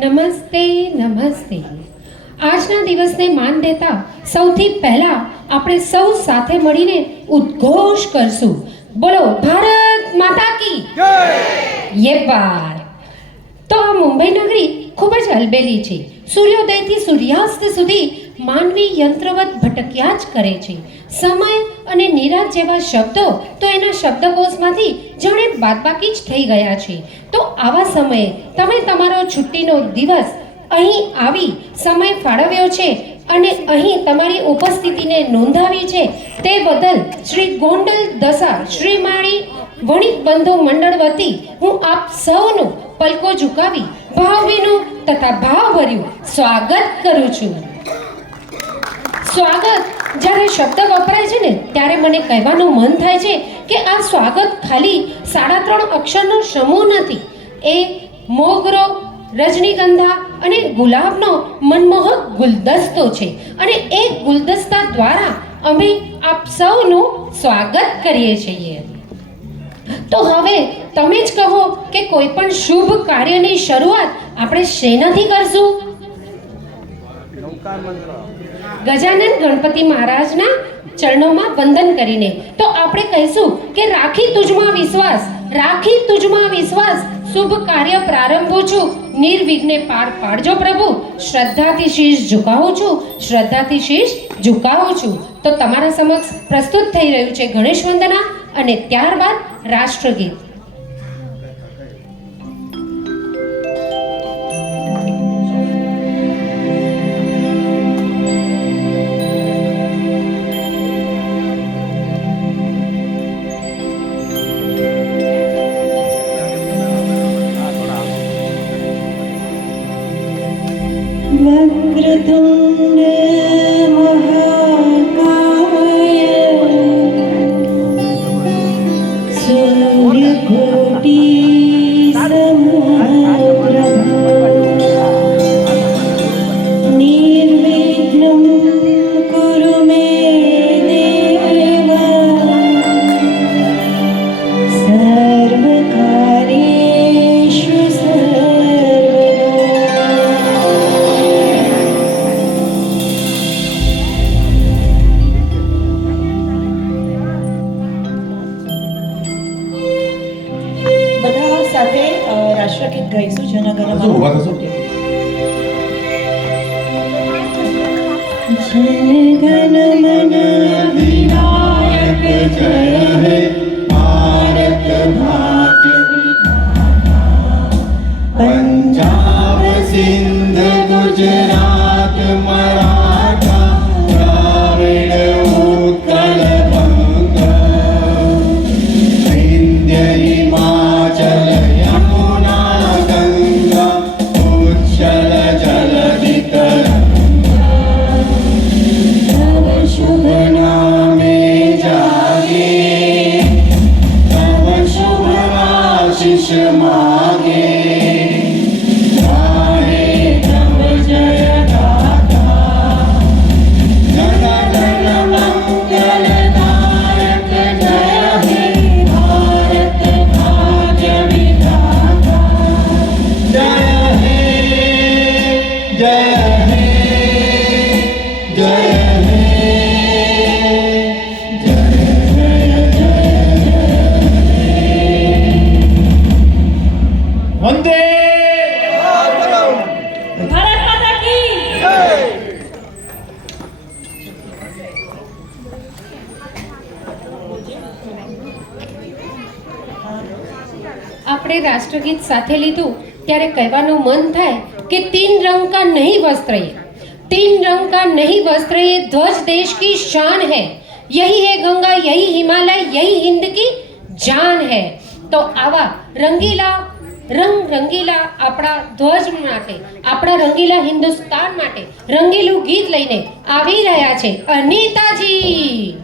નમસ્તે નમસ્તે. આજના દિવસને માન દેતા સૌથી પહેલા આપણે સૌ સાથે મળીને ઉદ્ઘોષ કરશું, બોલો ભારત માતા કી જય. યે બાત. તો આ મુંબઈ નગરી ખૂબ જ અલબેલી છે. સૂર્યોદયથી સૂર્યાસ્ત સુધી માનવી યંત્રવત ભટક્યા જ કરે છે. સમય અને નિરાશ જેવા શબ્દો તો એના શબ્દકોશમાંથી જાણે બાદબાકી જ થઈ ગયા છે. તો આવા સમયે તમે તમારો છુટ્ટીનો દિવસ અહીં આવી સમય ફાળવ્યો છે અને અહીં તમારી ઉપસ્થિતિને નોંધાવી છે, તે બદલ શ્રી ગોંડલ દશા શ્રીમાળી વણિક બંધુ મંડળ વતી હું આપ સૌનું પલકો ઝુકાવી ભાવભીનું તથા ભાવભર્યું સ્વાગત કરું છું. સ્વાગત જ્યારે શબ્દ વપરાય છે ને ત્યારે મને કહેવાનું મન થાય છે કે આ સ્વાગત ખાલી 3.5 અક્ષરનો સમૂહ નથી. એ મોગરો, રજનીગંધા અને ગુલાબનો મનમોહક ગુલદસ્તો છે અને એ ગુલદસ્તા દ્વારા અમે આપ સૌનું સ્વાગત કરીએ છીએ. તો હવે તમે જ કહો કે કોઈ પણ શુભ કાર્યની શરૂઆત આપણે શેનાથી કરશું? ગજાનન ગણપતિ મહારાજના ચરણોમાં વંદન કરીને. તો આપણે કહીશું કે રાખી તુજમાં વિશ્વાસ, રાખી તુજમાં વિશ્વાસ, શુભ કાર્ય પ્રારંભું છું, નિર્વિઘ્ને પાર પાડજો પ્રભુ. શ્રદ્ધાથી શીશ ઝુકાવું છું, શ્રદ્ધાથી શીશ ઝુકાવું છું. તો તમારા સમક્ષ પ્રસ્તુત થઈ રહ્યું છે ગણેશ વંદના અને ત્યારબાદ રાષ્ટ્રગીત. वक्रतुण्ड महाकाय सूर्यकोटि समप्रभा निर्विघ्नं कुरु मे देव सर्वकार्येषु રાષ્ટ્રગીત ગાઈશું. જનગણમન વિનાયક જય હે ભારત ભાગ્ય વિધાતા. પંજાબ સિંધ ગુજરાત મરાઠા દ્રાવિડ ઉત્કળ બંગ વિંધ્ય હિમાચલ मागे गाहे तव जय दाता. जन गण मंगलदायक जय हे भारत भाग्य विधाता. जय हे जय हे जय हे वंदे भारत माता की जय. આપણે રાષ્ટ્રગીત સાથે લીધું ત્યારે કહેવાનું મન થાય કે 3 रंग का नहीं वस्त्र ये, 3 रंग का नहीं वस्त्र ये ध्वज देश की शान है. यही है गंगा, यही हिमालय, यही हिंद की जान है. તો આવા રંગીલા રંગીલા આપણા ધ્વજ માટે, આપણા રંગીલા હિન્દુસ્તાન માટે રંગીલું ગીત લઈને આવી રહ્યા છે અનિતાજી.